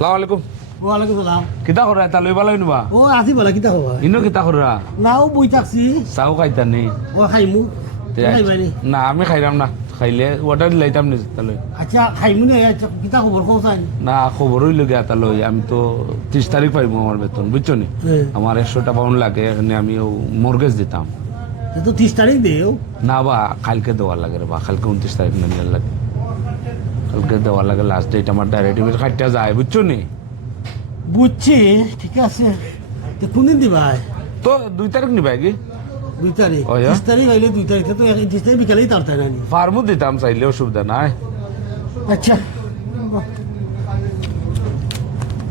সালাম আলাইকুম। ওয়ালাইকুম সালাম। কিতা করা তা লই বালাই নিবা? ও আজি বলা কিতা হবা? ইনো কিতা করা? নাও বই থাকছি। চাও খাইতা নেই? ও খাইমু। খাইবানি? না আমি খাইরাম না, খাইলে ওয়াটার লাইতাম নি তালৈ। আচ্ছা খাইমু না কিতা খবর কোথায়? না খবর হইল গিয়া তালৈ, আমি তো 30 তারিখ পাইব আমার বেতন, বুঝছো নি? আমার 100টা পাউন্ড লাগে, এখানে আমি মর্গেজ দিতাম। তো 30 তারিখ দেও? না বা কালকে দেওয়ার লাগে রে বা, কালকে 29 তারিখ না লাগে, কালকে দেওয়ার লাগে লাস্ট ডেট। আমার ডাইরেক্ট ডিপোজিট কাটটা যায়, বুঝছো নি? বুঝছি, ঠিক আছে। তো কোনদিন দিবা? তো 2 তারিখ নিবা কি? 2 তারিখ। 30 তারিখ হইলে 2 তারিখ তো 30 তারিখ বিকালেই তাড়াতাড়ি না নি? ফার্মও দিতাম চাইলে, অসুবিধা নাই। আচ্ছা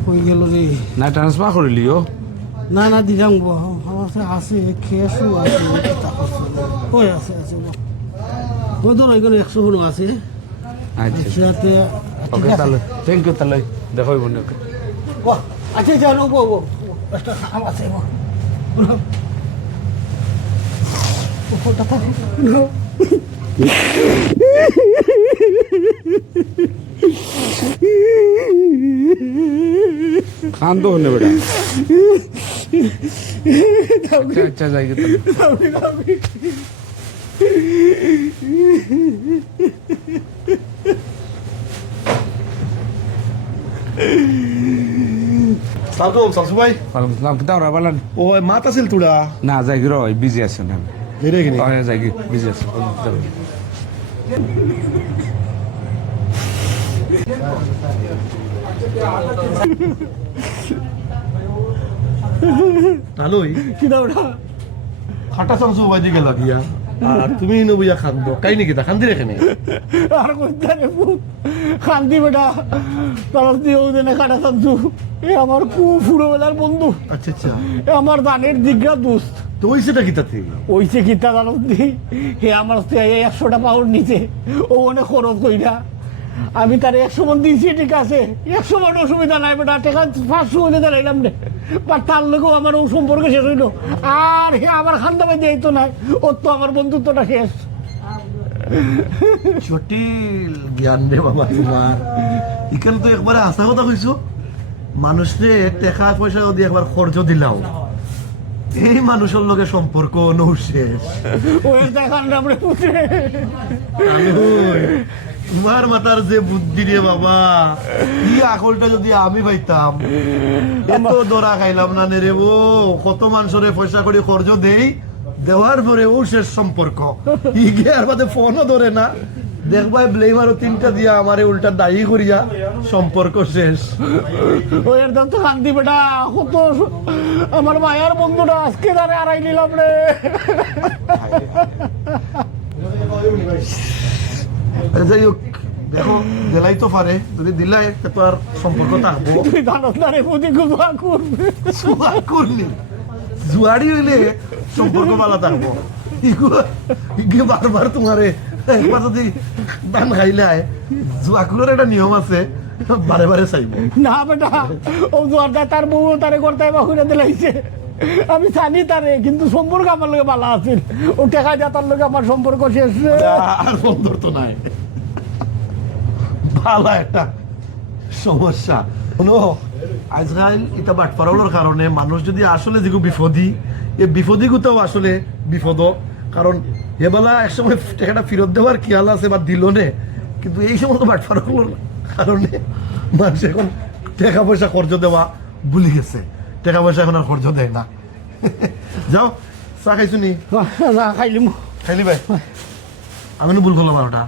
হয়ে গেল রে। না ট্রান্সফার করিলিও? না না দিলাম আছে খেয়েছো আছে ওই আছে আছে ওই ধর ওইখানে 100 গুণ আছে। আচ্ছা সাথে ওকে তাহলে থ্যাংক ইউ, তাহলে দেখো বোন। আচ্ছা জানো বো একটা কাম আছে খান তো হনে বেটা। আচ্ছা আচ্ছা যাইগে সালাম শামসু ভাই। ওয়ালাইকুম সালাম। কিতা ওরা বলেন? ও মাত আছিল তোরা না যাইগি র, বিজি আছি না আমি। বেরে গিনি যাইগি বিজি আছি। তালই কি দাও ওটা? খাটা শামসু ভাই দি গেল গিয়া আর তুমি ইনো বুইয়া খান্দ কাই নাকি তা খান্দি রেখে আর কোনটা রে খান্দি বেটা তার দিও দেনে কাটা সামসু এ আমার ছোটবেলার বন্ধু। আচ্ছা আচ্ছা এ আমার দানের দিগরা দোস্ত। তো ওই সেটা কি তাতে ওইছে কিতা জানো দি হে আমার 100টা পাউন্ড নিচে ও অনেক খরচ কইরা আমি তার 100 মন দিয়েছি, ঠিক আছে 100 মন অসুবিধা নাই বেটা, টাকা 500 হলে দাঁড়াইলাম রে। বাট তার লোকেও আমার ও সম্পর্ক শেষ হইলো আর হে আমার খান্দামে দেয় তো নাই, ওর তো আমার বন্ধুত্বটা শেষ। জটিল জ্ঞান রে বাবা তোমার। এখানে তো একবারে আশা কথা কইছো, মানুষরে টাকা পয়সা যদি একবার খরচ দিলাও এই মানুষের লগে সম্পর্ক নৌশেষ। ওই দেখান আমরা পুষে তোমার মাথার যে বুদ্ধি রে বাবা, কি আকলটা যদি আমি পাইতাম, এত দরা খাইলাম না রে ও। কত মানুষরে পয়সা করে খরচ দেই, দেওয়ার পরে ও শেষ সম্পর্ক। ইগে আর বাদে ফোনও ধরে না, দেখবাই ব্লেম আরো 3টা দিয়া আমারে উল্টা দায়ী করিয়া সম্পর্ক শেষ। ওই একদম তো শান্তি বেটা, কত আমার মায়ার বন্ধুটা আজকে তারে আড়াই নিলাম রে। যাই হোক, দেখো দিলাই তো পারে, যদি দিলাই তো আর সম্পর্ক থাকবো। তুই জানো না রে বুঝি গুজা করবে জুয়া করলি জুয়ারি হইলে সম্পর্ক ভালো থাকবো। ইগে বারবার তোমারে একবার যদি দান খাইলে জুয়াকুলোর একটা নিয়ম আছে, বারে বারে চাইবো না বেটা। ও জোয়ারটা তার বউ তারে করতে বাহুরে দিলাইছে, আমি জানি তারে, কিন্তু সম্পর্ক আমার লগে ভালো আছে। ও টাকা দেওয়া তার লগে আমার সম্পর্ক শেষ। আর বন্ধুর তো নাই, ভালো একটা সমস্যা হলো। আজকাল এটা বাটপাড়ার কারণে মানুষ যদি আসলে যেগুলো বিপদী, এই বিপদীগুলোও আসলে বিপদ। কারণ এবেলা একসময় টাকাটা ফেরত দেওয়ার খেয়াল আছে বা দিল নে, কিন্তু এই সমস্ত বাটপাড়াগুলোর কারণে মানুষ এখন টাকা পয়সা খরচ দেওয়া ভুলে গেছে। টাকা পয়সা এখন আর খরচ দেয় না। যাও চা খাইছো নি? খাইলিম। খাইলি ভাই? আমি ভুল করলাম আর ওটা।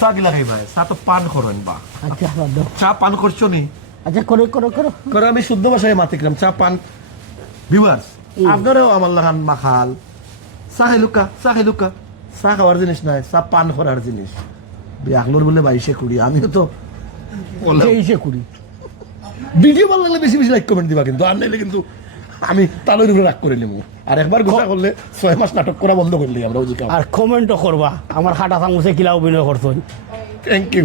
চা গিলা খাই ভাই, চা তো পান করেন বা আচ্ছা চা পান করছো নি? আচ্ছা করো করো করো করে আমি শুদ্ধ ভাষায় মাতিলাম চা পান। ভিউয়ার্স আপনারাও আমার লাগান মাখাল চা খাইলুকা, চা খাইলুকা। চা খাওয়ার জিনিস নাই, চা পান করার জিনিস। বিয়াকলোর বলে 22-20, আমিও তো তেইশে কুড়ি। ভিডিও ভালো লাগলে বেশি বেশি লাইক কমেন্ট দিবা, কিন্তু আর নাইলে কিন্তু আমি তালের উপরে রাগ করে নেবো। আর একবার গোসা করলে 6 মাস নাটক করা বন্ধ করলি আমরা। আর কমেন্টও করবা আমার হাঁটা চামচে কিলা অভিনয় করছো। Thank you.